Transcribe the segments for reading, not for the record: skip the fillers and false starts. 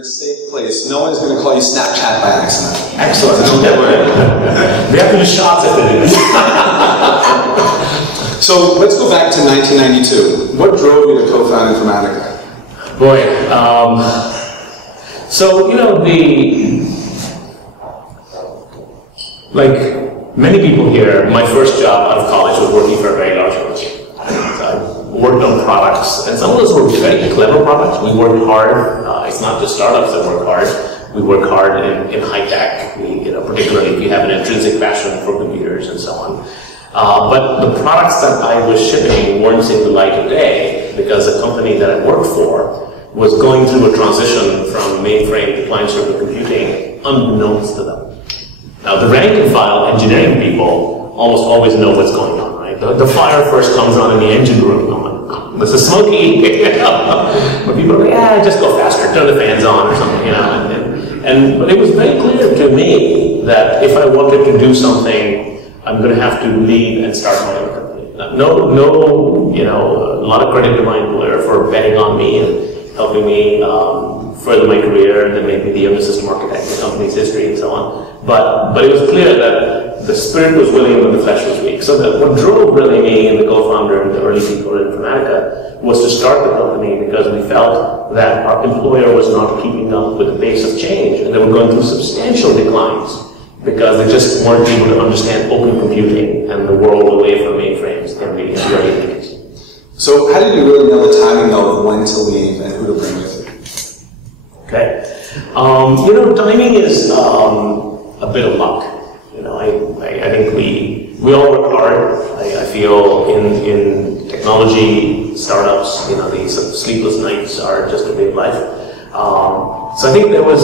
a safe place. No one's going to call you Snapchat by accident. Excellent. Don't worry. They have to do shots if they do. So let's go back to 1992. What drove you to co-found Informatica? Boy, so you know, like many people here, my first job out of college was working for a very large company. I worked on products, and some of those were very clever products. We worked hard. It's not just startups that work hard. We work hard in high tech. Particularly if you have an intrinsic passion for computers and so on. But the products that I was shipping weren't seeing the light of day because the company that I worked for was going through a transition from mainframe to client-server computing unbeknownst to them. Now, the rank and file engineering people almost always know what's going on, right? The fire first comes on in the engine room. I'm like, this is smoky. But people are like, yeah, just go faster, turn the fans on or something, But it was very clear to me that if I wanted to do something, I'm going to have to leave and start my own company. A lot of credit to my employer for betting on me and helping me further my career, and then made me the youngest system architect in the company's history and so on. But it was clear that the spirit was willing but the flesh was weak. So what drove really me and the co-founder and the early people at Informatica was to start the company because we felt that our employer was not keeping up with the pace of change, and they were going through substantial declines because they just weren't able to understand open computing and the world away from mainframes in the early 80s. So how did you really know the timing though of when to leave and who to bring with you? Okay. Timing is a bit of luck. I think we all work hard. I feel in technology startups, these sleepless nights are just a way of life. So I think there was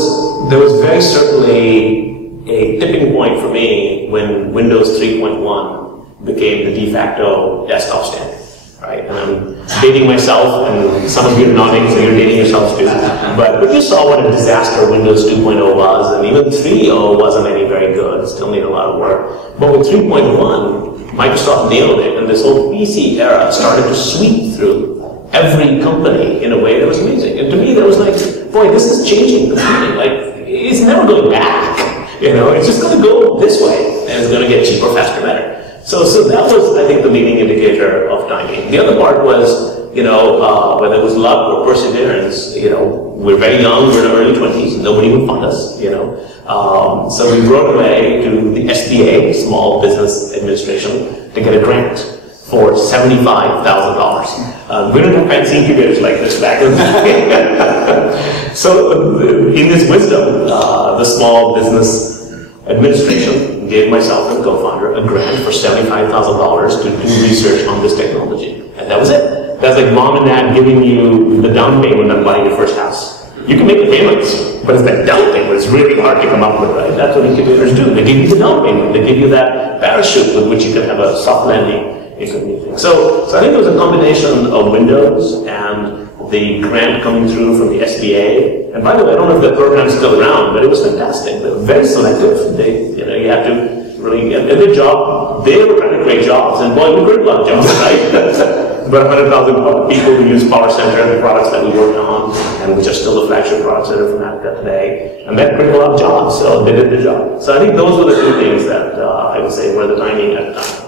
very certainly a tipping point for me when Windows 3.1 became the de facto desktop standard. Right? And I'm dating myself, and some of you are nodding, so you're dating yourselves too. But you saw what a disaster Windows 2.0 was, and even 3.0 wasn't any very good. Still need a lot of work. But with 3.1, Microsoft nailed it, and this whole PC era started to sweep through every company in a way that was amazing. And to me, that was like, boy, this is changing computing. Like, it's never going back. It's just going to go this way, and it's going to get cheaper, faster, better. So that was, I think, the leading indicator of timing. The other part was, whether it was luck or perseverance, we're very young, we're in our early 20s, nobody would fund us, So we wrote away to the SBA, Small Business Administration, to get a grant for $75,000. We didn't have fancy incubators like this back in the day. So in this wisdom, the Small Business Administration gave myself and co-founder a grant for $75,000 to do research on this technology. And that was it. That's like mom and dad giving you the down payment on buying your first house. You can make the payments, but it's that down payment that's really hard to come up with, right? That's what incubators do. They give you the down payment. They give you that parachute with which you can have a soft landing into anything. So I think it was a combination of Windows and the grant coming through from the SBA. And by the way, I don't know if the program's still around, but it was fantastic. They were very selective. You had to really get their job. They were trying to create jobs, and boy, we created a lot of jobs, right? About 100,000 people who use Power Center, the products that we worked on, and which are still the flagship products at Informatica today. And that created a lot of jobs, so they did the job. So I think those were the two things that I would say were the timing at the time.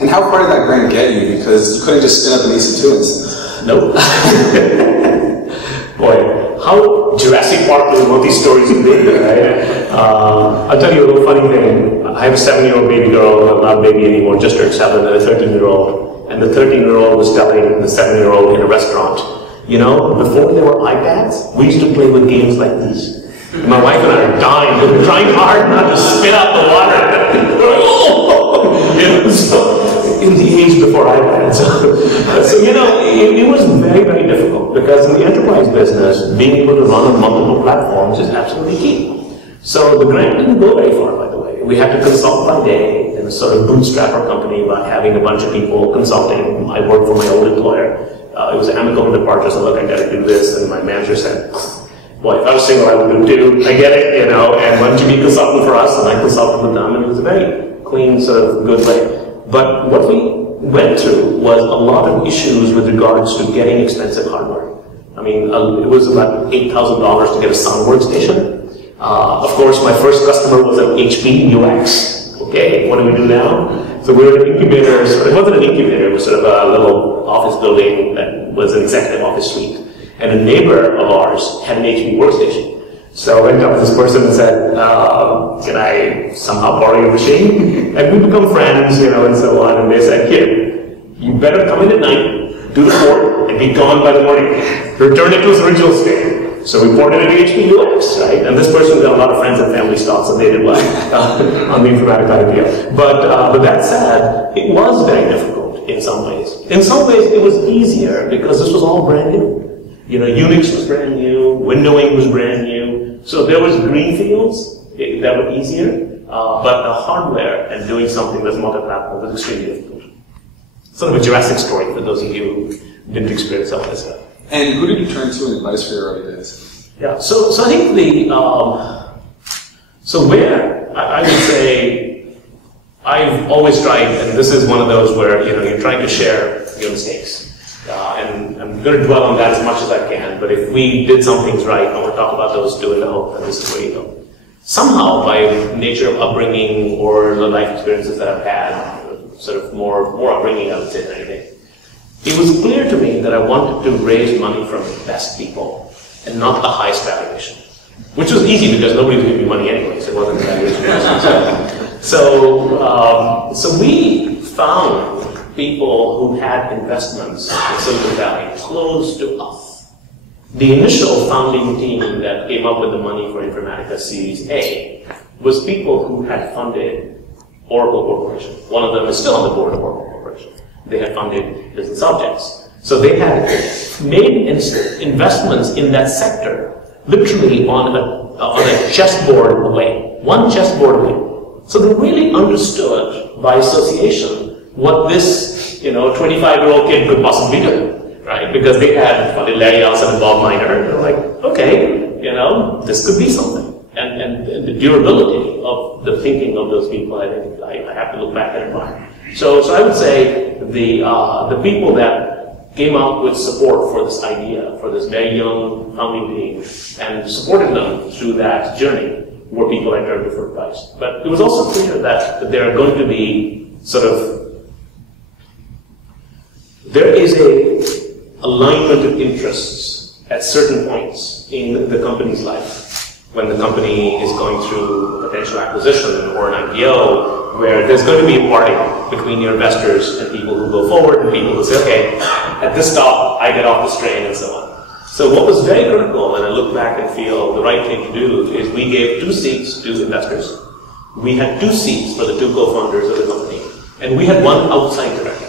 And how far did that grant get you? Because you couldn't just spin up an EC2 instance. Nope. Boy, how Jurassic Park with all these stories you did, right? I'll tell you a little funny thing. I have a 7-year-old baby girl, not a baby anymore, just turned 7, and a 13-year-old. And the 13-year-old was telling the 7-year-old in a restaurant, before there were iPads, we used to play with games like these. And my wife and I are dying. We were trying hard not to spit out the water. In the age before iPads. It was very, very difficult because in the enterprise business, being able to run on multiple platforms is absolutely key. So the grant didn't go very far, by the way. We had to consult by day and sort of bootstrap our company by having a bunch of people consulting. I worked for my old employer. It was an amicable departure, so look, I got to do this. And my manager said, well, if I was single, I would do too. I get it, and why don't you be a consultant for us? And I consulted with them, and it was a very clean, sort of good way. But what we went through was a lot of issues with regards to getting expensive hardware. I mean, it was about $8,000 to get a sound workstation. Of course, my first customer was an HP UX. Okay, what do we do now? So we were an incubator, it wasn't an incubator, it was sort of a little office building that was an executive office suite. And a neighbor of ours had an HP workstation. So I went up to this person and said, can I somehow borrow your machine? And we become friends, and so on. And they said, here, you better come in at night, do the port, and be gone by the morning. Return it to its original state. So we ported it to HP UX, right? And this person got a lot of friends and family stocks, and they did well on the Informatica IPO. But that said, it was very difficult in some ways. In some ways, it was easier because this was all brand new. Unix was brand new, windowing was brand new. So there was green fields that were easier, but the hardware and doing something that's multi-platform was extremely difficult. Sort of a Jurassic story for those of you who didn't experience some of this stuff. And who did you turn to in advice for your early days? Yeah, so I think I would say I've always tried, and this is one of those where you're trying to share your mistakes. And I'm going to dwell on that as much as I can, but if we did some things right, I want to talk about those too, and I hope that this is where you go. Somehow, by nature of upbringing or the life experiences that I've had, sort of more upbringing, I would say, than anything, it was clear to me that I wanted to raise money from the best people and not the highest valuation. Which was easy because nobody was giving me money anyway, so it wasn't the valuation. So we found people who had investments in Silicon Valley close to us. The initial founding team that came up with the money for Informatica Series A was people who had funded Oracle Corporation. One of them is still on the board of Oracle Corporation. They had funded Business Objects. So they had made investments in that sector literally on a chessboard away, one chessboard away. So they really understood by association what this 25-year-old kid could possibly do, right? Because they had funded Larry Ellison and Bob Miner. They're like, okay, this could be something. And the durability of the thinking of those people, I think I have to look back and admire. So I would say the people that came up with support for this idea, for this very young founding team, and supported them through that journey were people I turned to for advice. But it was also clear that there are going to be there is a alignment of interests at certain points in the company's life. When the company is going through a potential acquisition or an IPO, where there's going to be a parting between your investors and people who go forward and people who say, okay, at this stop, I get off this train, and so on. So what was very critical, and I look back and feel the right thing to do, is we gave 2 seats to investors. We had 2 seats for the 2 co-founders of the company, and we had 1 outside director.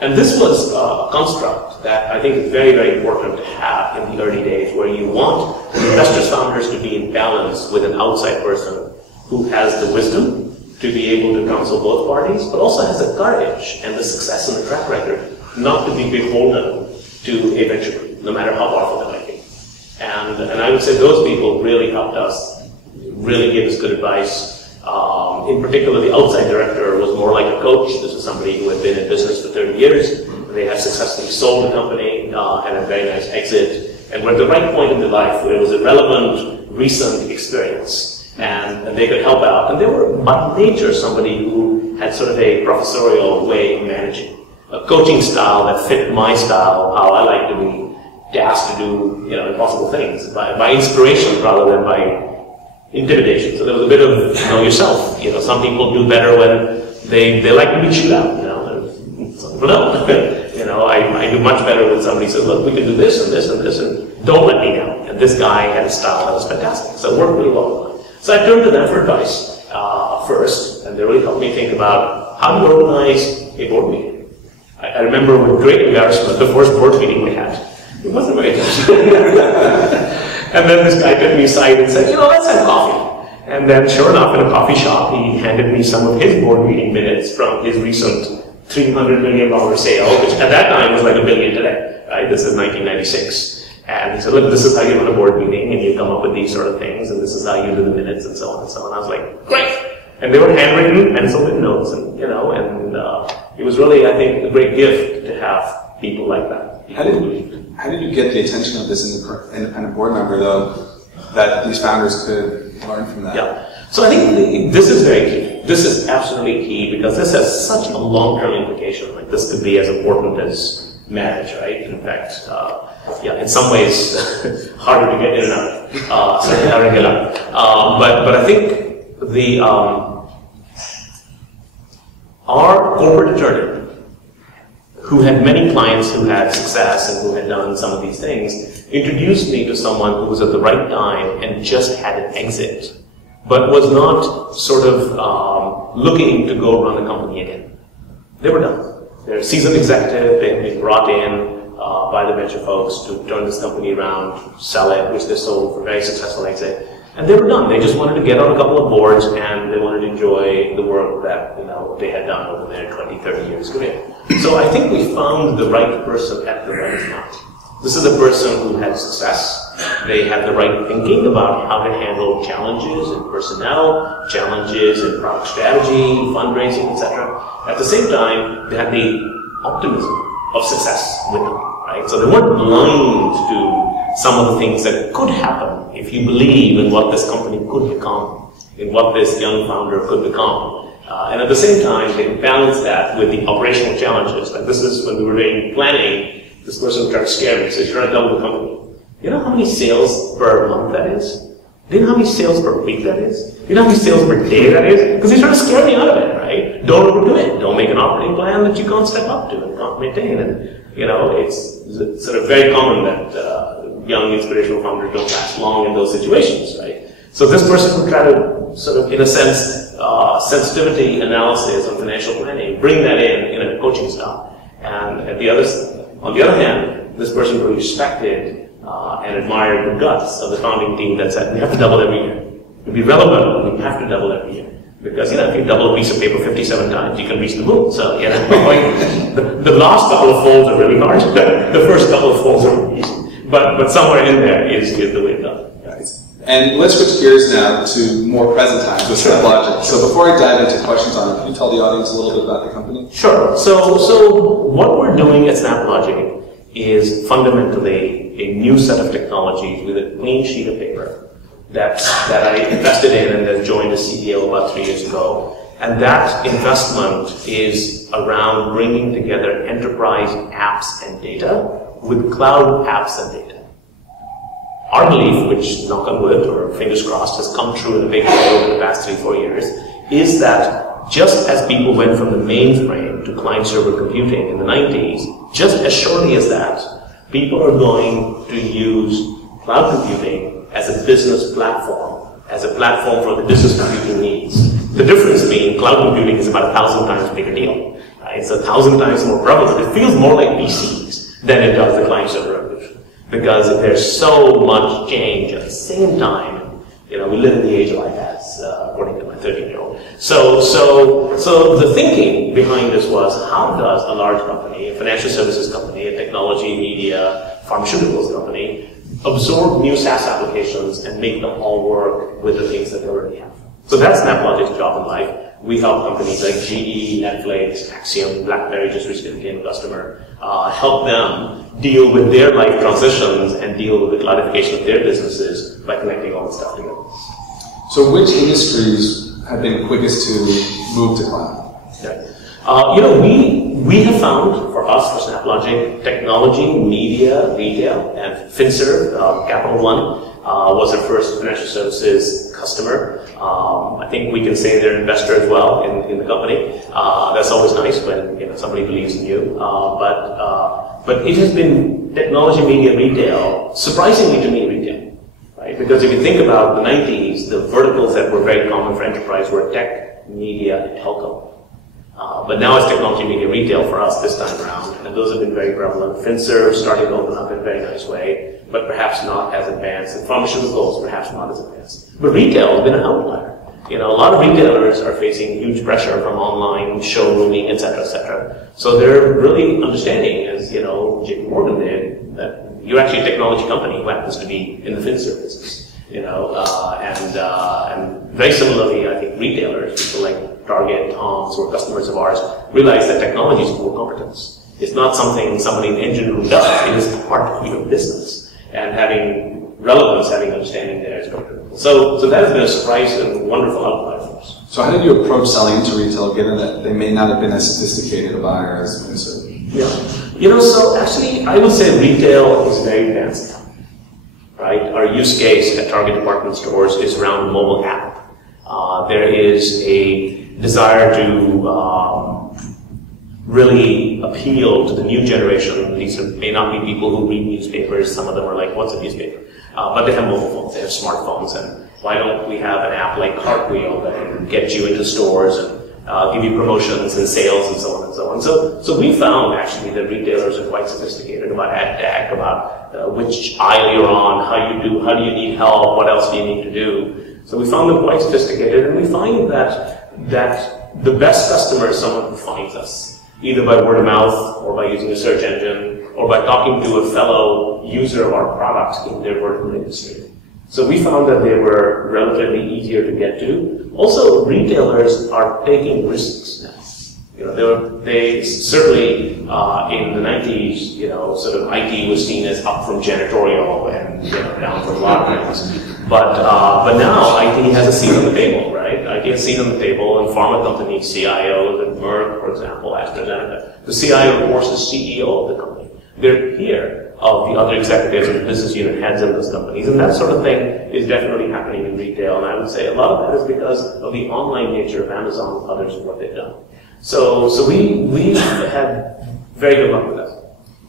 And this was a construct that I think is very, very important to have in the early days, where you want investors, founders to be in balance with an outside person who has the wisdom to be able to counsel both parties, but also has the courage and the success and the track record not to be beholden to a venture, no matter how powerful they might be. And I would say those people really helped us, really gave us good advice. In particular, the outside director was more like a coach. This was somebody who had been in business for 30 years. They had successfully sold the company, had a very nice exit, and were at the right point in their life where it was a relevant, recent experience, and they could help out. And they were, by nature, somebody who had sort of a professorial way of managing, a coaching style that fit my style, how I like to be tasked to do impossible things, by inspiration rather than by intimidation. So there was a bit of know yourself. Some people do better when they like to be chewed out. Some people don't. I do much better when somebody says, "Look, we can do this and this and this, and don't let me down." And this guy had a style that was fantastic, so it worked really well. So I turned to them for advice first, and they really helped me think about how to organize a board meeting. I remember with great embarrassment the first board meeting we had. It wasn't very good. And then this guy took me aside and said, let's have coffee. And then sure enough, in a coffee shop, he handed me some of his board meeting minutes from his recent $300 million sale, which at that time was like $1 billion today, right? This is 1996. And he said, look, this is how you run a board meeting, and you come up with these sort of things, and this is how you do the minutes, and so on and so on. I was like, great! And they were handwritten, pencil-written notes, and it was really, I think, a great gift to have people like that. How did you get the attention of this independent board member, though, that these founders could learn from that? Yeah. So I think this is very key. This is absolutely key because this has such a long-term implication. Like this could be as important as marriage, right? In fact, yeah, in some ways harder to get in and out. Certainly harder to get out. But I think the our corporate attorney, who had many clients who had success and who had done some of these things, introduced me to someone who was at the right time and just had an exit, but was not sort of looking to go run the company again. They were done. They're a seasoned executive. They've been brought in by the venture folks to turn this company around, sell it, which they sold for a very successful exit. And they were done. They just wanted to get on a couple of boards and they wanted to enjoy the work that they had done over their 20, 30 years career. So I think we found the right person at the right time. This is a person who had success. They had the right thinking about how to handle challenges in personnel, challenges in product strategy, fundraising, etc. At the same time, they had the optimism of success with them, right? So they weren't blind to some of the things that could happen if you believe in what this company could become, in what this young founder could become. And at the same time, they balanced that with the operational challenges. Like this is when we were doing planning, this person tried to scare me, says, you're trying to double the company. You know how many sales per month that is? Do you know how many sales per week that is? Do you know how many sales per day that is? Because he's trying to scare me out of it, right? Don't overdo it. Don't make an operating plan that you can't step up to and can't maintain. And, it's sort of very common that young inspirational founders don't last long in those situations, right? So this person would try to sort of, in a sense, sensitivity analysis on financial planning, bring that in a coaching style. And on the other hand, this person really respected and admired the guts of the founding team that said, we have to double every year. To be relevant, we have to double every year. Because, if you double a piece of paper 57 times, you can reach the moon. So, the last couple of folds are really hard. The first couple of folds are really easy. But somewhere in there is the way it's done. Right. And let's switch gears now to more present times with SnapLogic. So before I dive into questions on it, can you tell the audience a little bit about the company? Sure. So what we're doing at SnapLogic is fundamentally a new set of technologies with a clean sheet of paper that I invested in and then joined as CEO about 3 years ago. And that investment is around bringing together enterprise apps and data with cloud apps and data. Our belief, which knock on wood or fingers crossed has come true in a big way over the past 3-4 years, is that just as people went from the mainframe to client-server computing in the 90s, just as shortly as that, people are going to use cloud computing as a business platform, as a platform for the business computing needs. The difference being cloud computing is about 1,000 times bigger deal. Right? It's 1,000 times more prevalent. It feels more like PCs than it does the client-server revolution, because there's so much change at the same time. We live in the age of iPads, according to my 13-year-old. So the thinking behind this was, how does a large company, a financial services company, a technology, media, pharmaceuticals company, absorb new SaaS applications and make them all work with the things that they already have? So that's SnapLogic's job in life. We help companies like GE, Netflix, Axiom, BlackBerry just recently became a customer, help them deal with their life transitions and deal with the cloudification of their businesses by connecting all the stuff together. So which industries have been quickest to move to cloud? Yeah. We have found, for us, for SnapLogic, technology, media, retail, and FinServ, Capital One, was our first financial services customer. I think we can say they're an investor as well in the company. That's always nice when somebody believes in you. But it has been technology, media, retail, surprisingly to me, retail. Right? Because if you think about the 90s, the verticals that were very common for enterprise were tech, media, and telco. But now it's technology, media, retail for us this time around, and those have been very prevalent. FinServ starting to open up in a very nice way, but perhaps not as advanced, and pharmaceuticals perhaps not as advanced. But retail has been an outlier. A lot of retailers are facing huge pressure from online showrooming, et cetera, So they're really understanding, as JP Morgan did, that you're actually a technology company who happens to be in the FinServ business. And very similarly, I think retailers, people like Target, Tom's, who are customers of ours, realize that technology is core competence. It's not something somebody in the engine room does. It is part of your business. And having relevance, having understanding there is very critical. So that has been a surprise and wonderful outlier for us. So how did you approach selling into retail, given that they may not have been as sophisticated a buyer as insert? Yeah. So actually, I would say retail is very advanced now, right? Our use case at Target department stores is around the mobile app. There is a desire to really appeal to the new generation. These may not be people who read newspapers. Some of them are like, what's a newspaper? But they have mobile phones, they have smartphones, and why don't we have an app like Cartwheel that can get you into stores and give you promotions and sales and so on and so on. So we found actually that retailers are quite sophisticated about ad tech, about which aisle you're on, how do you need help, what else do you need to do. So we found them quite sophisticated, and we find that the best customer is someone who finds us, either by word of mouth or by using a search engine or by talking to a fellow user of our product in their vertical industry. So we found that they were relatively easier to get to. Also, retailers are taking risks now. They certainly in the 90s, sort of IT was seen as up from janitorial and down from a lot of things. But now IT has a seat on the table, right? IT has a seat on the table, and pharma companies, CIOs, and Merck, for example, AstraZeneca. The CIO, of course, is CEO of the company. They're here of the other executives and business unit heads in those companies, and that sort of thing is definitely happening in retail. And I would say a lot of that is because of the online nature of Amazon and others and what they've done. So we had very good luck with that.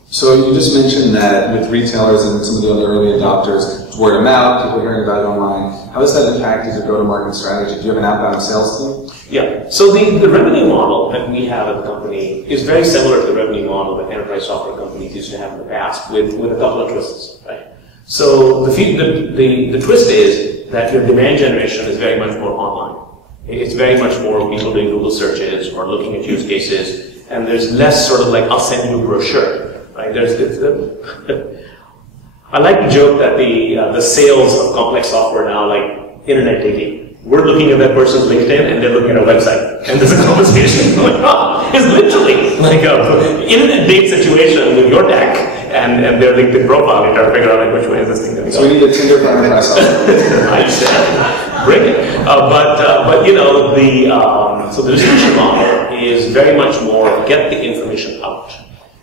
So you just mentioned that with retailers and some of the other early adopters, it's word of mouth, people hearing about it online. How has that impacted your go-to-market strategy? Do you have an outbound sales team? Yeah. So the revenue model that we have at the company is very similar to the revenue model that enterprise software companies used to have in the past, with a couple of twists, right? So the twist is that your demand generation is very much more online. It's very much more people doing Google searches or looking at use cases, and there's less sort of like, I'll send you a brochure. Right? I like to joke that the sales of complex software now, like internet dating. We're looking at that person's LinkedIn and they're looking at our website, and there's a conversation going on. It's literally like an internet date situation with your tech and their LinkedIn profile. You try to figure out like which way is this thing going to go. So we need a Tinder for enterprise software. I understand. Bring it. So the distribution model is very much more get the information out.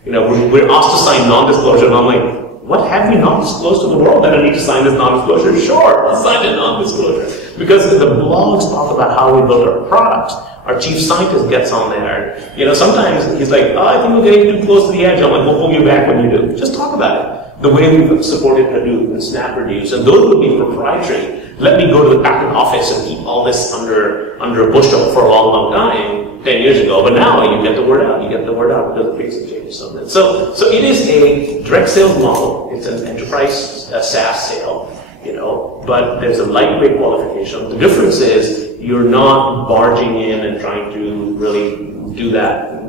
We're asked to sign non-disclosure, and I'm like, what have we not disclosed to the world that I need to sign this non-disclosure? Sure, I'll sign a non-disclosure. Because the blogs talk about how we build our product. Our chief scientist gets on there. Sometimes he's like, I think we're getting too close to the edge. I'm like, we'll pull you back when you do. Just talk about it. The way we've supported Hadoop and SnapReduce, and those would be proprietary. Let me go to the patent office and keep all this under a bushel for a long, long time, 10 years ago. But now you get the word out. You get the word out because of big changes on that. So it is a direct sales model. It's an enterprise SaaS sale, but there's a lightweight qualification. The difference is you're not barging in and trying to really do that,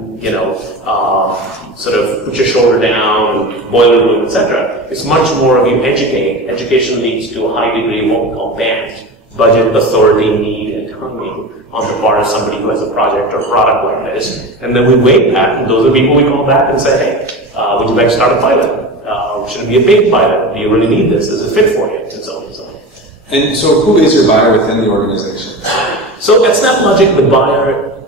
sort of put your shoulder down, boiler room, etc. It's much more of you educate. Education leads to a high degree of what we call BANT, budget, authority, need, and timing on the part of somebody who has a project or product like this. And then we wait back, and those are people we call back and say, hey, would you like to start a pilot? Should it be a paid pilot? Do you really need this? Is it fit for you? And so on and so on. And so who is your buyer within the organization? So at SnapLogic, the buyer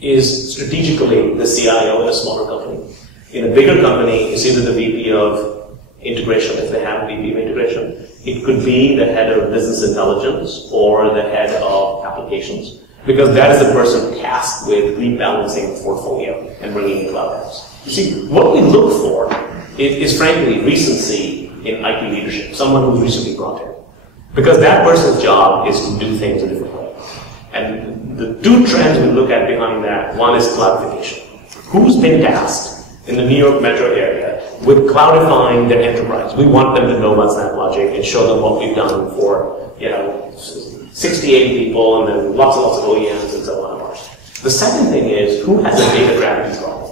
is strategically the CIO in a smaller company. In a bigger company, it's either the VP of integration, if they have a VP of integration. It could be the head of business intelligence or the head of applications, because that is the person tasked with rebalancing the portfolio and bringing in cloud apps. You see, what we look for is frankly recency in IT leadership, someone who's recently brought in. Because that person's job is to do things a different way. And the two trends we look at behind that, one is cloudification. Who's been tasked in the New York metro area with cloudifying their enterprise? We want them to know about SnapLogic and show them what we've done for, 60, 80 people, and then lots and lots of OEMs and so on. The second thing is, who has a data gravity problem?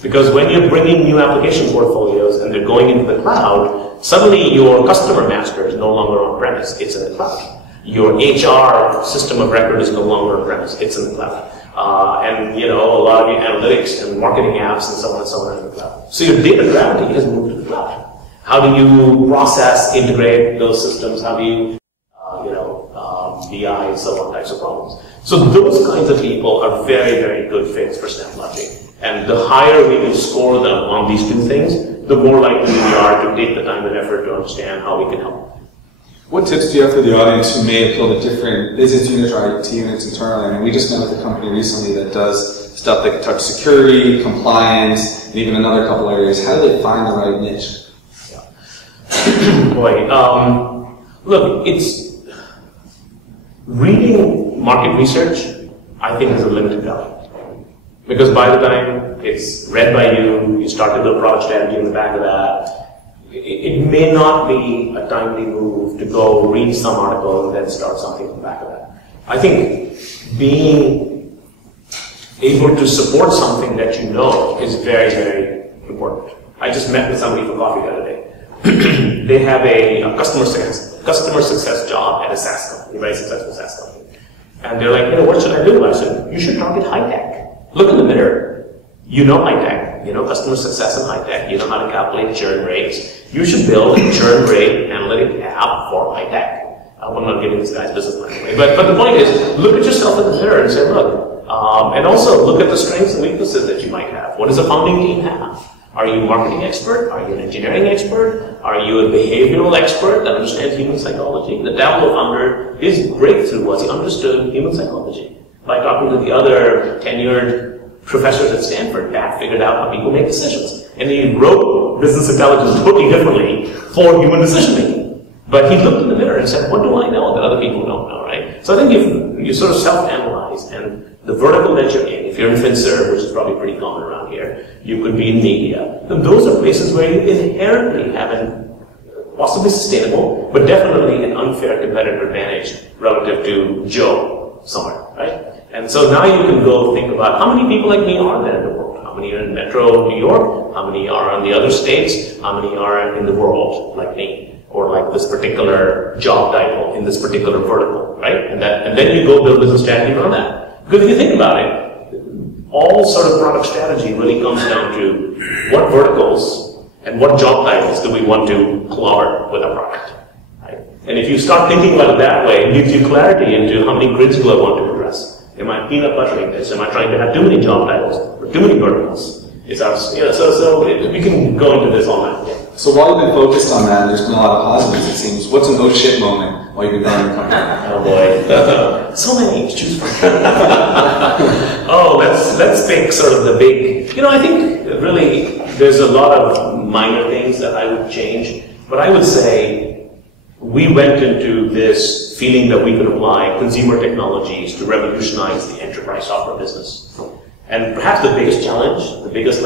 Because when you're bringing new application portfolios and they're going into the cloud, suddenly your customer master is no longer on-premise, it's in the cloud. Your HR system of record is no longer on-premise, it's in the cloud. and a lot of your analytics and marketing apps and so on and so on in the cloud. So your data gravity has moved to the cloud. How do you process, integrate those systems? How do you, BI and so on types of problems? So those kinds of people are very, very good fits for SnapLogic. And the higher we can score them on these two things, the more likely we are to take the time and effort to understand how we can help. What tips do you have for the audience who may appeal to different business units or IT units internally? I mean, we just met with a company recently that does stuff that can touch security, compliance, and even another couple areas. How do they find the right niche? Yeah. Boy, look, it's reading market research, I think, is a limited value. Because by the time it's read by you, you start to build product strategy in the back of that, it may not be a timely move to go read some article and then start something in the back of that. I think being able to support something that you know is very, very important. I just met with somebody for coffee the other day. They have a customer success job at a SaaS company, a very successful SaaS company. And they're like, what should I do? I said, you should target high tech. Look in the mirror. You know high tech. You know customer success in high tech. You know how to calculate churn rates. You should build a churn rate analytic app for high tech. I'm not giving this guy's business plan away. But the point is, look at yourself in the mirror and say, look. And also look at the strengths and weaknesses that you might have. What does a founding team have? Are you a marketing expert? Are you an engineering expert? Are you a behavioral expert that understands human psychology? The Tableau founder, his breakthrough was he understood human psychology. By talking to the other tenured professors at Stanford, Pat figured out how people make decisions. And he wrote business intelligence totally differently for human decision making. But he looked in the mirror and said, what do I know that other people don't know, right? So I think if you sort of self-analyze and the vertical that you're in, if you're in FinServ, which is probably pretty common around here, you could be in media. And those are places where you inherently have an possibly sustainable, but definitely an unfair competitive advantage relative to Joe somewhere, right? And so now you can go think about how many people like me are there in the world? How many are in Metro New York? How many are in the other states? How many are in the world like me? Or like this particular job title in this particular vertical, right? And then you go build business strategy around that. Because if you think about it, all sort of product strategy really comes down to what verticals and what job titles do we want to clobber with our product, right? And if you start thinking about it that way, it gives you clarity into how many grids do I want to address. Am I peanut buttering this? Am I trying to have too many job titles or too many verticals? It's our, so we can go into this all night. Yeah. So while you've been focused on that, and there's been a lot of positives, it seems. What's an oh shit moment while you've been running the company? Oh boy, so many to choose from. Let's pick sort of the big. I think really there's a lot of minor things that I would change, but I would say we went into this feeling that we could apply consumer technologies to revolutionize the enterprise software business. And perhaps the biggest challenge, the biggest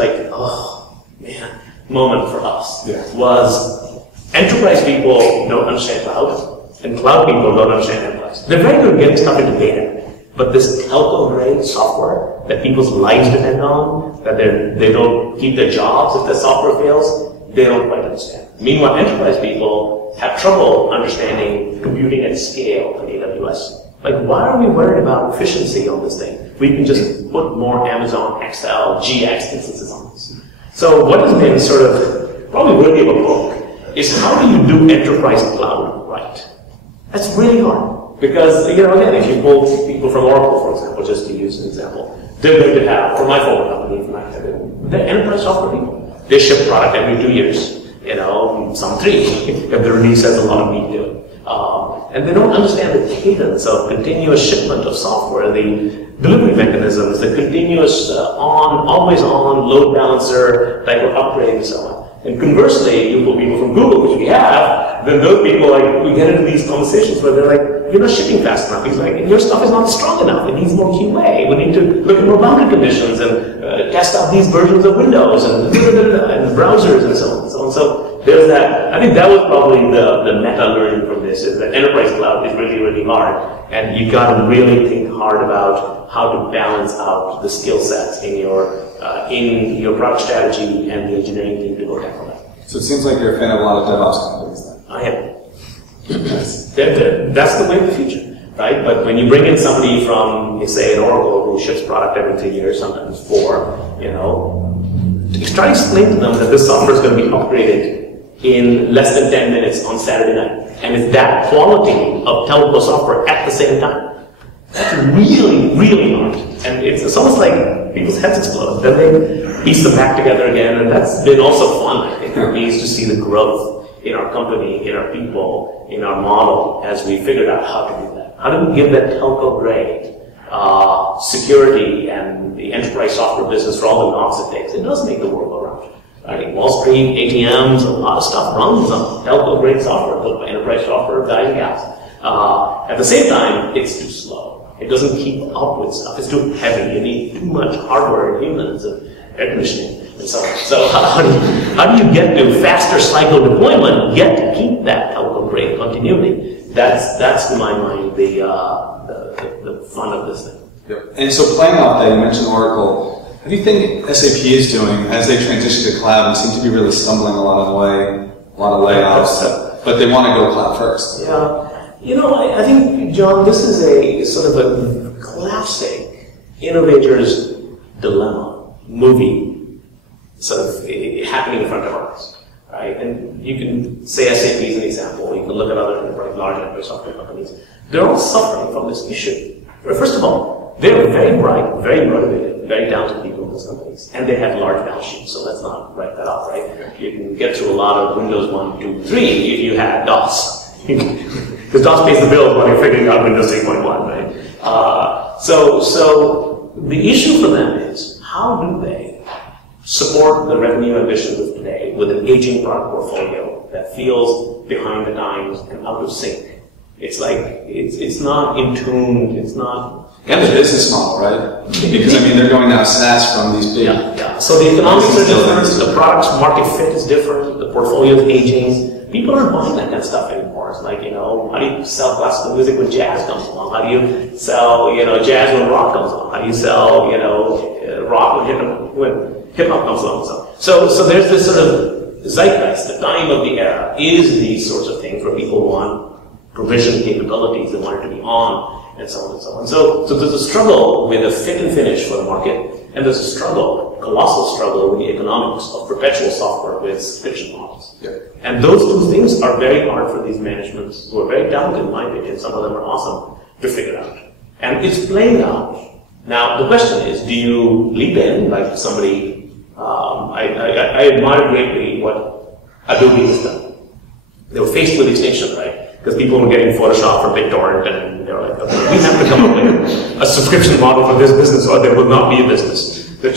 moment for us was enterprise people don't understand cloud, and cloud people don't understand enterprise. They're very good at getting stuff into data, but this telco-grade software that people's lives depend on, that they don't keep their jobs if the software fails, they don't quite understand. Meanwhile, enterprise people have trouble understanding computing at scale in AWS. Like, why are we worried about efficiency on this thing? We can just put more Amazon XL GX instances on this. So what has been sort of probably worthy of a book is how do you do enterprise cloud right? That's really hard. Because, again, if you pull people from Oracle, for example, just to use an example, they're going to have, for my former company, Informatica, they're enterprise software people. They ship product every 2 years. Some 3, if the release has a lot of meat to it. And they don't understand the cadence of continuous shipment of software, the delivery mechanisms, the continuous always on, load balancer type of upgrade and so on. And conversely, you pull people from Google, which we have, then those people, we get into these conversations where they're like, you're not shipping fast enough. He's like, your stuff is not strong enough. It needs more QA. We need to look at more boundary conditions and test out these versions of Windows and browsers and so on and so on. So there's that. I think that was probably the meta learning from this, is that enterprise cloud is really, really hard. And you got to really think hard about how to balance out the skill sets in your product strategy and the engineering team to go tackle that. So it seems like you're a fan of a lot of DevOps companies then. I am. That's the way of the future. right? But when you bring in somebody from, say, an Oracle who ships product every 3 years, sometimes 4, you know, try to explain to them that this software is going to be upgraded in less than 10 minutes on Saturday night. And it's that quality of telco software at the same time. That's really, really hard. And it's almost like people's heads explode. Then they piece them back together again, and that's been also fun, I think, for me, is to see the growth in our company, in our people, in our model, as we figured out how to do that. How do we give that telco-grade security and the enterprise software business for all the knocks it takes? It does make the world go round. I think Wall Street, ATMs, a lot of stuff runs on telco-grade software, built by enterprise software guys and gals. At the same time, it's too slow. It doesn't keep up with stuff. It's too heavy. You need too much hardware and humans and air conditioning and so on. So how do you get to faster cycle deployment, yet to keep that telco-grade continuity? That's to my mind the fun of this thing. Yep. And so playing off that, you mentioned Oracle. What do you think SAP is doing as they transition to cloud and seem to be really stumbling a lot of the way, a lot of layoffs, but they want to go cloud first? Yeah. You know, I think, John, this is a sort of a classic innovator's dilemma movie sort of happening in front of our eyes, right? And you can say SAP is an example. You can look at other large enterprise software companies. They're all suffering from this issue. First of all, they're very bright, very motivated, very talented people in those companies, and they have large balance sheets, so let's not write that off, right? You can get through a lot of Windows 1, 2, 3 if you had DOS. Because DOS pays the bills while you're figuring out Windows 8.1, right? So the issue for them is, how do they support the revenue ambitions of today with an aging product portfolio that feels behind the times and out of sync? It's like, it's not in tune, it's not... And the business model, right? Because, I mean, they're going now SaaS from these big... Yeah. So the economics are different, the product's market fit is different, the portfolio is aging. People aren't buying that kind of stuff anymore. It's like, you know, how do you sell classical music when jazz comes along? How do you sell, you know, jazz when rock comes along? How do you sell, you know, rock when hip-hop comes along? So there's this sort of zeitgeist, the time of the era is these sorts of things where people want provision capabilities, they want it to be on, and so on and so on. So there's a struggle with a fit and finish for the market, and there's a struggle, colossal struggle with the economics of perpetual software with subscription models. Yeah. And those two things are very hard for these managements, who are very talented in my opinion, some of them are awesome, to figure out. And it's playing out. Now, the question is, do you leap in like somebody, I admire greatly what Adobe has done. They were faced with extinction, right? Because people were getting Photoshop or BitTorrent, and they were like, okay, we have to come up with a subscription model for this business, or there will not be a business. The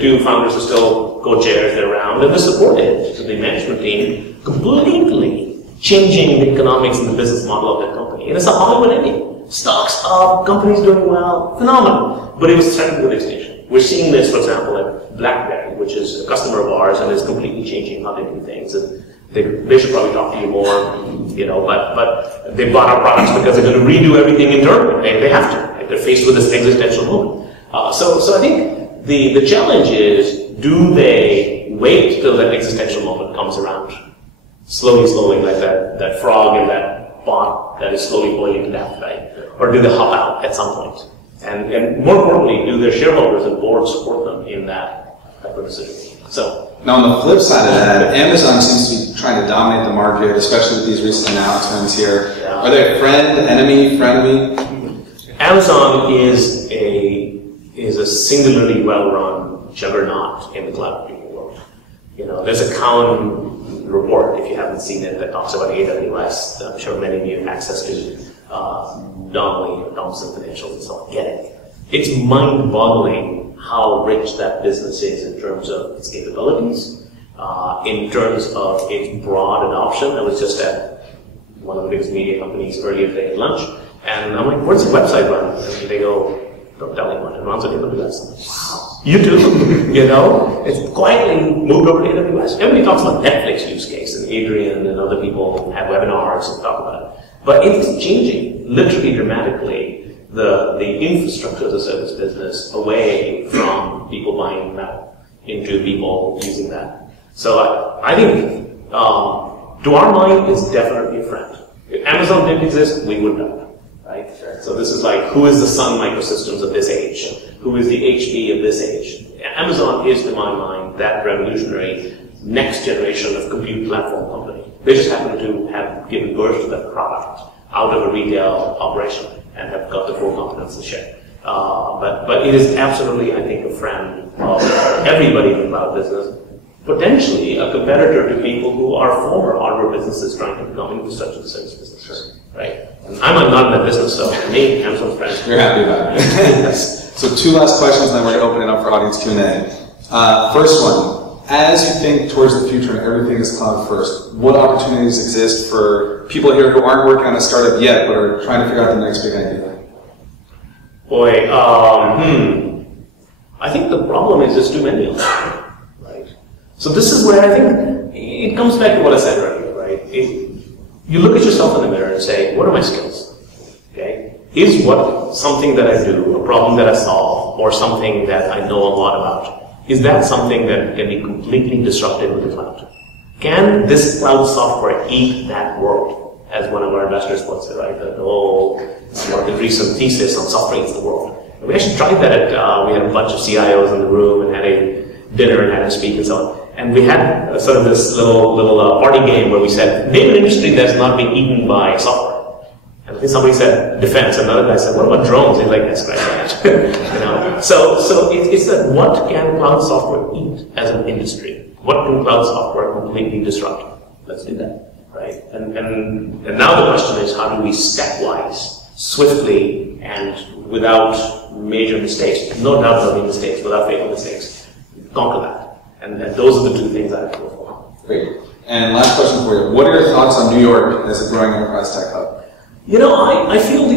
two founders are still co-chairs, they're around, and they're supported to the management team, completely changing the economics and the business model of that company. And it's a Hollywood ending. Stocks up, companies doing well, phenomenal. But it was threatened with extinction. We're seeing this, for example, at BlackBerry, which is a customer of ours and is completely changing how they do things. And they should probably talk to you more, you know, but they bought our products because they're going to redo everything internally. They have to. Right? They're faced with this existential moment. So I think the challenge is, do they wait till that existential moment comes around? Slowly, like that frog in that pot that is slowly boiling to death, right? Or do they hop out at some point? And more importantly, do their shareholders and board support them in that type of decision? So. Now, on the flip side of that, Amazon seems to be trying to dominate the market, especially with these recent announcements here. Yeah. Are they friend, enemy, frenemy? Amazon is a singularly well-run juggernaut in the cloud computing world. You know, there's a Cowen report, if you haven't seen it, that talks about AWS. I'm sure many of you have access to Donnelly or Thompson Financial and so on. Get it. It's mind-boggling how rich that business is in terms of its capabilities, in terms of its broad adoption. I was just at one of the biggest media companies earlier today at lunch, and I'm like, where's the website run? And they go, don't tell anyone, it runs on AWS. I'm like, wow, you do? You know? It's quietly moved over to AWS. Everybody talks about Netflix use case, and Adrian and other people have webinars and talk about it. But it's changing, literally dramatically, the infrastructure as a service business away from people buying that into people using that. So I think, to our mind, it's definitely a friend. If Amazon didn't exist, we would not. right? So this is like, who is the Sun Microsystems of this age? Who is the HP of this age? Amazon is, to my mind, that revolutionary next generation of compute platform company. They just happen to have given birth to that product out of a retail operation and have got the core competence to share. But it is absolutely, I think, a friend of everybody in the cloud business, potentially a competitor to people who are former hardware businesses trying to become infrastructure and service businesses, right? And I'm not in that business, so for me, Amazon's friends. You're happy about it. Yes. So 2 last questions, and then we're going to open it up for audience Q&A. First one. As you think towards the future and everything is cloud first, what opportunities exist for people here who aren't working on a startup yet but are trying to figure out the next big idea? Boy, I think the problem is there's too many of them, right? So this is where I think it comes back to what I said earlier, right? You look at yourself in the mirror and say, what are my skills? Okay? Is what something that I do, a problem that I solve, or something that I know a lot about? Is that something that can be completely disrupted with the cloud? Can this cloud software eat that world? As one of our investors puts it, right? The whole recent thesis on software eats the world. And we actually tried that at, we had a bunch of CIOs in the room and had a dinner and had a speak and so on. And we had sort of this little party game where we said, name an industry that's not being eaten by software. And I think somebody said defense, and another guy said, what about drones? He's like, that's right. You know? So it's that what can cloud software eat as an industry? What can cloud software completely disrupt? Let's do that, right? And now the question is, how do we stepwise, swiftly, and without major mistakes, no doubt there'll be mistakes, without fatal mistakes, conquer that? And those are the 2 things I go for. Great. And last question for you. What are your thoughts on New York as a growing enterprise tech hub? You know, I feel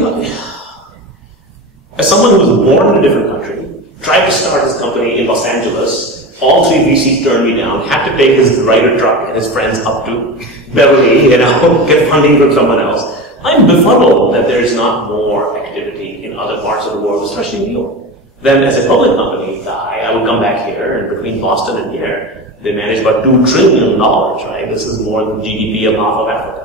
as someone who was born in a different country, tried to start his company in Los Angeles, all 3 VCs turned me down, had to take his Ryder truck and his friends up to Beverly, you know, get funding from someone else. I'm befuddled that there's not more activity in other parts of the world, especially New York. Then as a public company guy, I would come back here, and between Boston and here, they manage about $2 trillion, right? This is more than GDP of half of Africa.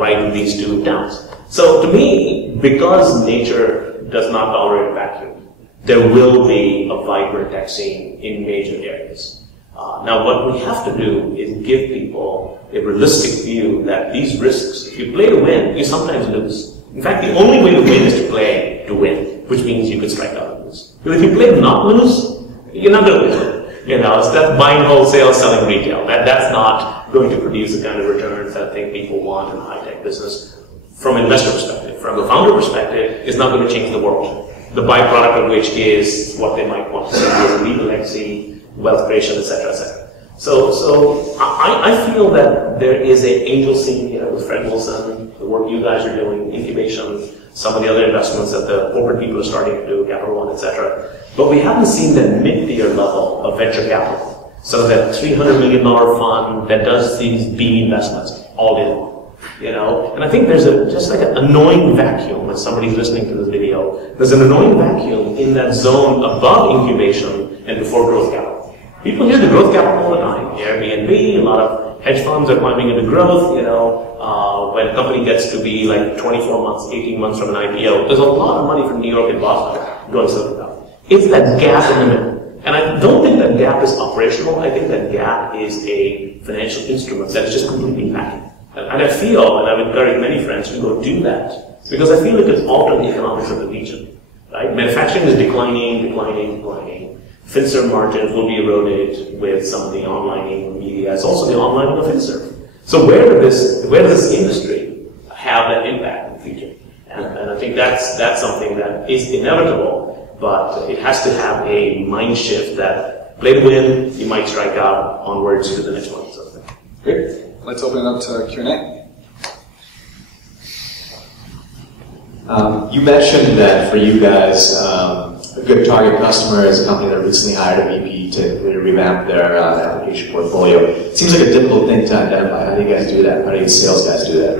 Right in these 2 towns. So to me, because nature does not tolerate a vacuum, there will be a vibrant tech scene in major areas. Now what we have to do is give people a realistic view that these risks, if you play to win, you sometimes lose. In fact, the only way to win is to play to win, which means you could strike out and lose. But if you play to not lose, you're not going to win. You know, so that's buying wholesale, selling retail. That's not going to produce the kind of returns that I think people want in a high-tech business. From an investor perspective, from a founder perspective, it's not going to change the world. The byproduct of which is what they might want to see as legal legacy, wealth creation, etc., etc. So I feel that there is an angel scene here with Fred Wilson, the work you guys are doing, incubation, some of the other investments that the corporate people are starting to do, Capital One, etc. But we haven't seen that mid-tier level of venture capital. So that $300 million fund that does these B investments all day long. You know, and I think there's just like an annoying vacuum when somebody's listening to this video. There's an annoying vacuum in that zone above incubation and before growth capital. People hear the growth capital all the time. Airbnb, a lot of hedge funds are climbing into growth. You know, when a company gets to be like 24 months, 18 months from an IPO, there's a lot of money from New York and Boston going Silicon Valley. It's that gap in the middle. And I don't think that gap is operational. I think that gap is a financial instrument that is just completely lacking. And I feel, and I would encourage many friends to go do that, because I feel it can alter the economics of the region. Right? Manufacturing is declining. FinServ margins will be eroded with some of the onlining media. It's also the onlining of FinServ. So where does this industry have that impact in the future? And I think that's something that is inevitable, but it has to have a mind shift that play to win, you might strike out onwards to the next one. So. Great. Let's open it up to Q&A. You mentioned that for you guys, a good target customer is a company that recently hired a VP to really revamp their application portfolio. It seems like a difficult thing to identify. How do you guys do that? How do you sales guys do that?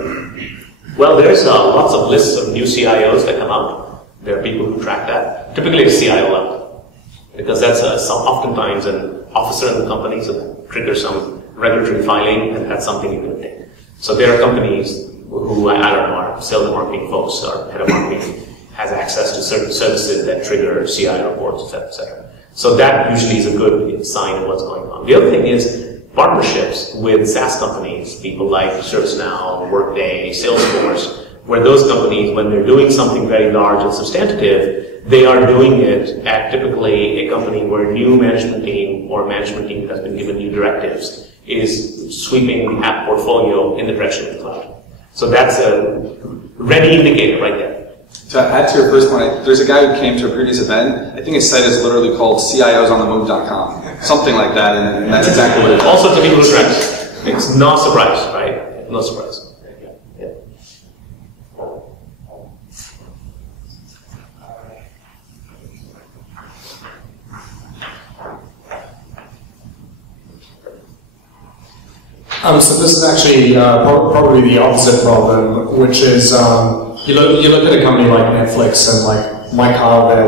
Well, there's lots of lists of new CIOs that come out. There are people who track that. Typically at CIO level, because that's oftentimes an officer in the company, so that triggers some regulatory filing, and that's something you can take. So there are companies who I don't know, our sales and marketing folks, our head of marketing, has access to certain services that trigger CI reports, et cetera, et cetera. So that usually is a good sign of what's going on. The other thing is partnerships with SaaS companies, people like ServiceNow, Workday, Salesforce, where those companies, when they're doing something very large and substantive, they are doing it at typically a company where a new management team or management team that's been given new directives is sweeping the app portfolio in the direction of the cloud. So that's a ready indicator right there. To add to your first point, there's a guy who came to a previous event. I think his site is literally called CIOsOnTheMove.com, something like that, and that's exactly what it is. Also to people who track. It's no surprise, right? No surprise. Yeah. So this is actually probably the opposite problem, which is you look at a company like Netflix, and like Mike Harvey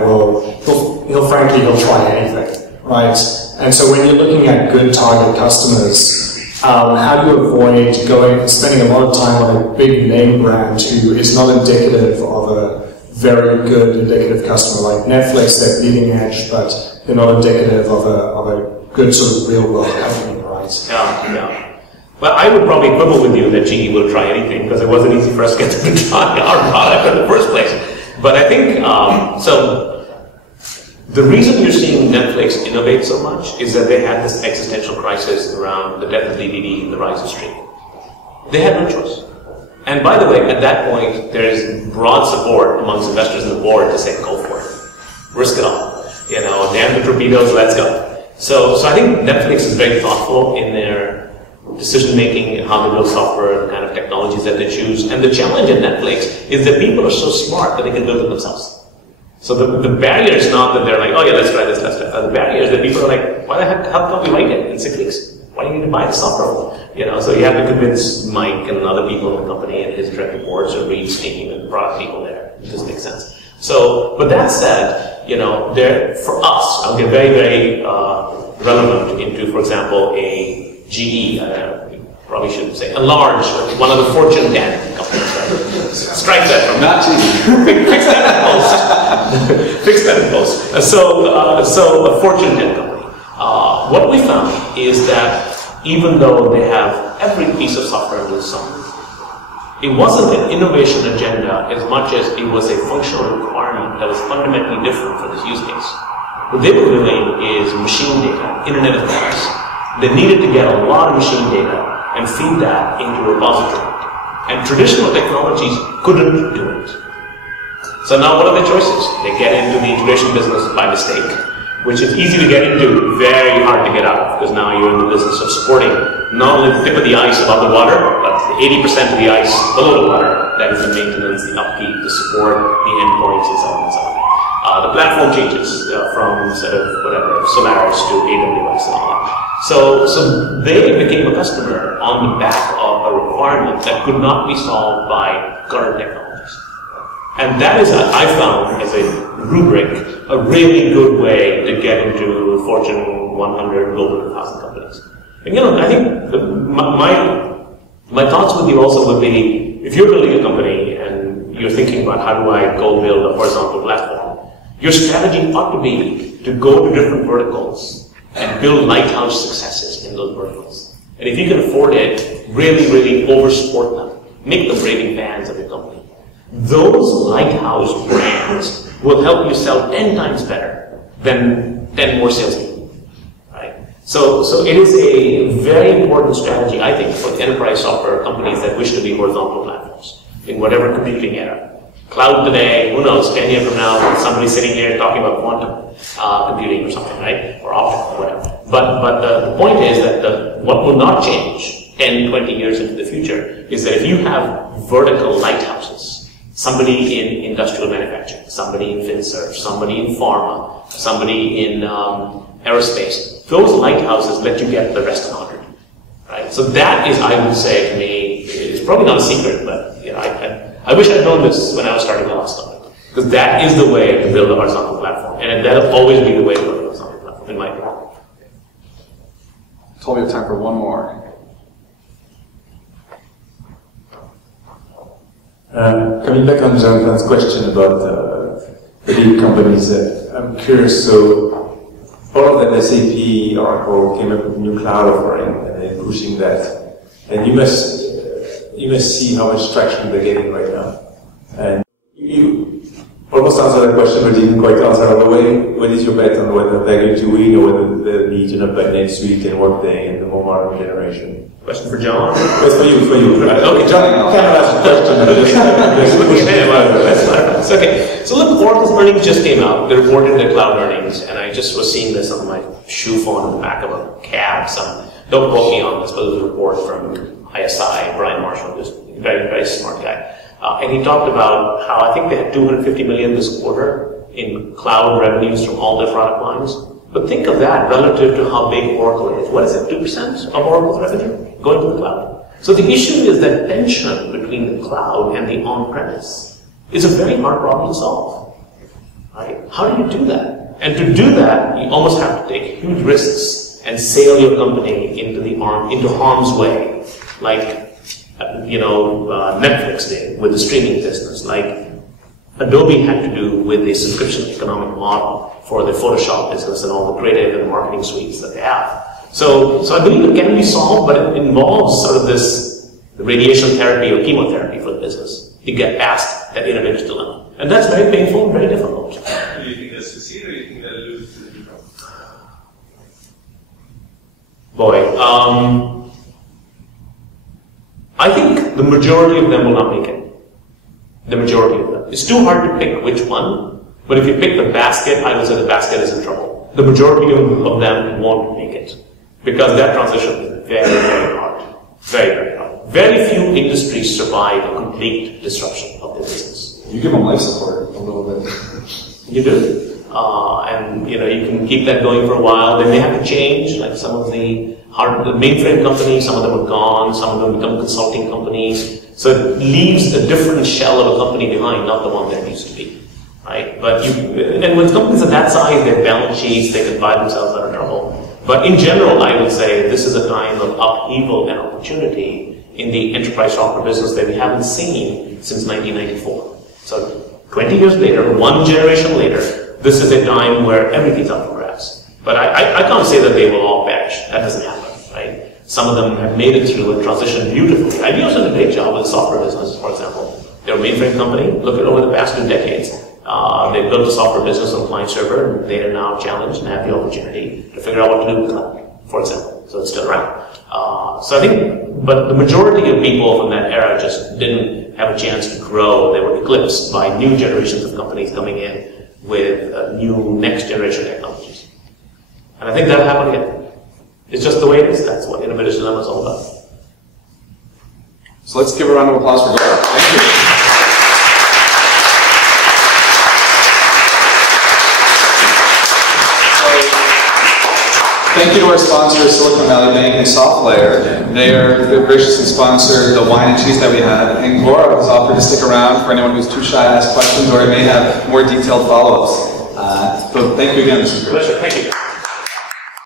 he'll frankly try anything, right? And so when you're looking at good target customers, how do you avoid spending a lot of time on a big name brand who is not indicative of a very good indicative customer like Netflix? They're leading edge, but they're not indicative of a good sort of real world company, right? Yeah. Well, I would probably quibble with you that GE will try anything, because it wasn't easy for us to get them to try our product in the first place. But I think, so the reason you're seeing Netflix innovate so much is that they had this existential crisis around the death of DVD and the rise of streaming. They had no choice. And by the way, at that point, there is broad support amongst investors in the board to say, go for it. Risk it all. You know, damn the torpedoes, let's go. So I think Netflix is very thoughtful in their decision-making and how they build software and the kind of technologies that they choose. And the challenge at Netflix is that people are so smart that they can build it themselves. So the barrier is not that they're like, oh yeah, let's try this, let's try that. The barrier is that people are like, why the heck, how come we write it in 6 weeks? Why do you need to buy the software? You know, so you have to convince Mike and other people in the company and his direct reports or Reed's team and product people there. It doesn't make sense. So, but that said, you know, for us, I'll get very, very relevant into, for example, a GE, probably shouldn't say, a large, one of the Fortune 10 companies. Right? Strike that from not GE. Fix that in post. Fix that in post. So a Fortune 10 company. What we found is that even though they have every piece of software under the sun, it wasn't an innovation agenda as much as it was a functional requirement that was fundamentally different for this use case. What they were doing is machine data, Internet of Things. They needed to get a lot of machine data and feed that into a repository. And traditional technologies couldn't do it. So now what are the choices? They get into the integration business by mistake, which is easy to get into, very hard to get out of, because now you're in the business of supporting not only the tip of the ice above the water, but the 80% of the ice below the water. That is the maintenance, the upkeep, the support, the endpoints, and so on and so on. The platform changes from instead of whatever, Solaris to AWS and all that. So they became a customer on the back of a requirement that could not be solved by current technologies. And that is, I found, as a rubric, a really good way to get into Fortune 100, Global 2000 companies. And you know, I think my thoughts with you also would be, if you're building a company and you're thinking about how do I go build a horizontal platform, your strategy ought to be to go to different verticals and build lighthouse successes in those verticals. And if you can afford it, really, really oversupport them. Make them raving fans of your company. Those lighthouse brands will help you sell 10 times better than 10 more salespeople. Right? So it is a very important strategy, I think, for enterprise software companies that wish to be horizontal platforms in whatever computing era. Cloud today, who knows, 10 years from now, somebody's sitting here talking about quantum computing or something, right? Or optical, whatever. But the point is that what will not change 10, 20 years into the future is that if you have vertical lighthouses, somebody in industrial manufacturing, somebody in FinServ, somebody in pharma, somebody in aerospace, those lighthouses let you get the rest of the 100, right? So that is, I would say, to me, is probably not a secret, but you know, I wish I'd known this when I was starting the last company, because that is the way to build a horizontal platform, and that'll always be the way to build a horizontal platform, in my opinion. Told we have time for one more. Coming back on Jonathan's question about the big companies, I'm curious, so all of them, SAP, Oracle, came up with new cloud offering and they're pushing that. And you must see how much traction they're getting right now. And you almost answered that question, but didn't quite answer all the way. What is your bet on whether they're going to win or whether they'll be eaten up by NetSuite and Workday and the more modern generation? Question for John? That's for you. Right. Okay, John, kind of asked a question. Okay, so look, Oracle's earnings just came out. They reported their cloud earnings, and I just was seeing this on my shoe phone in the back of a cab. Don't quote me on this, but it was a report from ISI, Brian Marshall, who's a very, very smart guy. And he talked about how I think they had 250 million this quarter in cloud revenues from all their product lines. But think of that relative to how big Oracle is. What is it, 2% of Oracle's revenue going to the cloud? So the issue is that tension between the cloud and the on-premise is a very hard problem to solve. Right? How do you do that? And to do that, you almost have to take huge risks and sail your company into harm's way, like Netflix did with the streaming business, like Adobe had to do with the subscription economic model for the Photoshop business and all the creative and marketing suites that they have. So I believe it can be solved, but it involves sort of this radiation therapy or chemotherapy for the business to get past that innovator's dilemma. And that's very painful and very difficult. Do you think they'll succeed or do you think they'll lose to the people? Boy, I think the majority of them will not make it. The majority of them. It's too hard to pick which one, but if you pick the basket, I would say the basket is in trouble. The majority of them won't make it, because that transition is very, very hard. Very, very hard. Very few industries survive a complete disruption of their business. You give them life support a little bit. You do. And you can keep that going for a while. They may have to change, like some of the mainframe companies, some of them are gone, some of them become consulting companies. So it leaves a different shell of a company behind, not the one that it used to be, right? And with companies of that size, they have balance sheets, they can buy themselves out of trouble. But in general, I would say this is a time of upheaval and opportunity in the enterprise software business that we haven't seen since 1994. So 20 years later, one generation later, this is a time where everything's up for grabs. But I can't say that they will all perish. That doesn't happen, right? Some of them have made it through and transitioned beautifully. IBM's done a great job with the software business, for example. They're a mainframe company. Look at over the past 2 decades. They built a software business on client server, and they are now challenged and have the opportunity to figure out what to do with cloud, for example. So it's still around. So I think, but the majority of people from that era just didn't have a chance to grow. They were eclipsed by new generations of companies coming in with new next generation technologies. And I think that'll happen again. It's just the way it is. That's what Innovator's Dilemma is all about. So let's give a round of applause for Gaurav. Thank you. Thank you to our sponsors, Silicon Valley Bank and SoftLayer. They've graciously sponsored the wine and cheese that we had. And Gaurav has offered to stick around for anyone who's too shy to ask questions or may have more detailed follow-ups. So thank you again. This was great. Pleasure. Thank you.